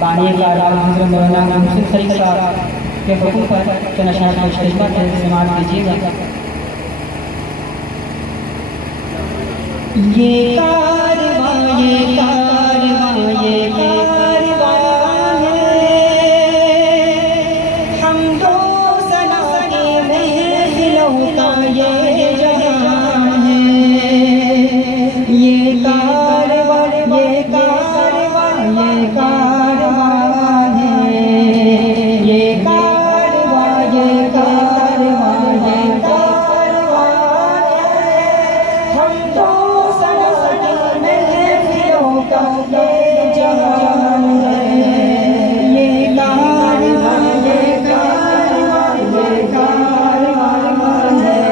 بانی کارواں حضرت مولانا محسن شریف صاحب کے حکم پر چند اشعار کی خدمت سماعت کیجیے گا۔ یہ کارواں یہ کارواں یہ کارواں ہے، حمد و ثنا کی محفلوں کا یہ جہاں ہے۔ یہ کارواں یہ کارواں یہ کارواں ہے، یہ کارواں یہ کارواں یہ کارواں ہے، حمد و ثنا کی محفلوں کا یہ جہاں ہے۔ یہ کارواں یہ کارواں یہ کارواں ہے،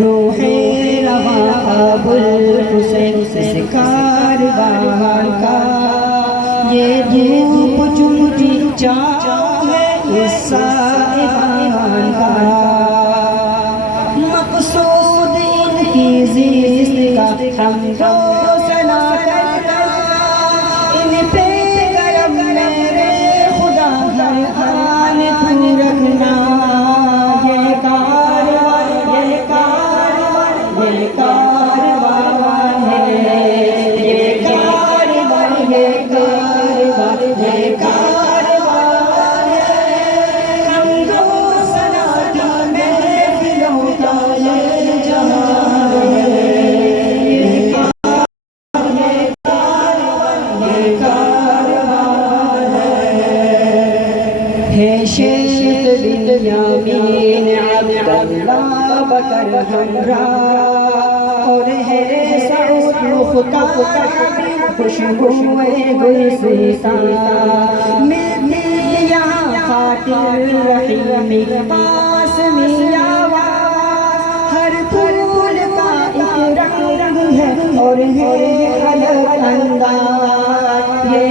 روح رواں ابو الحسین اس کارواں کا، یہ دھوپ چمٹی چاہ ہے اس سائبان کا، مقصود ان کی زیست کا حمد و ثنا کرنا، ان پہ کرم میرے خدا ہر آن تو رکھنا۔ یہ کارواں یہ کارواں یہ کارواں ہے، یہ کارواں یہ کارواں یہ کارواں ہے، حمد و ثنا کی محفلوں کا یہ جہاں ہے۔ یہ کارواں ہے، شیخ بنیامین عبداللہ بکر ہمراہ، اور ہے سعود مختار خوشبو گلستان، ملتی یہاں خاطر رحیمی قاسمی آواز، ہر پھول کا ایک رنگ ہے اور ہے الگ انداز۔ یہ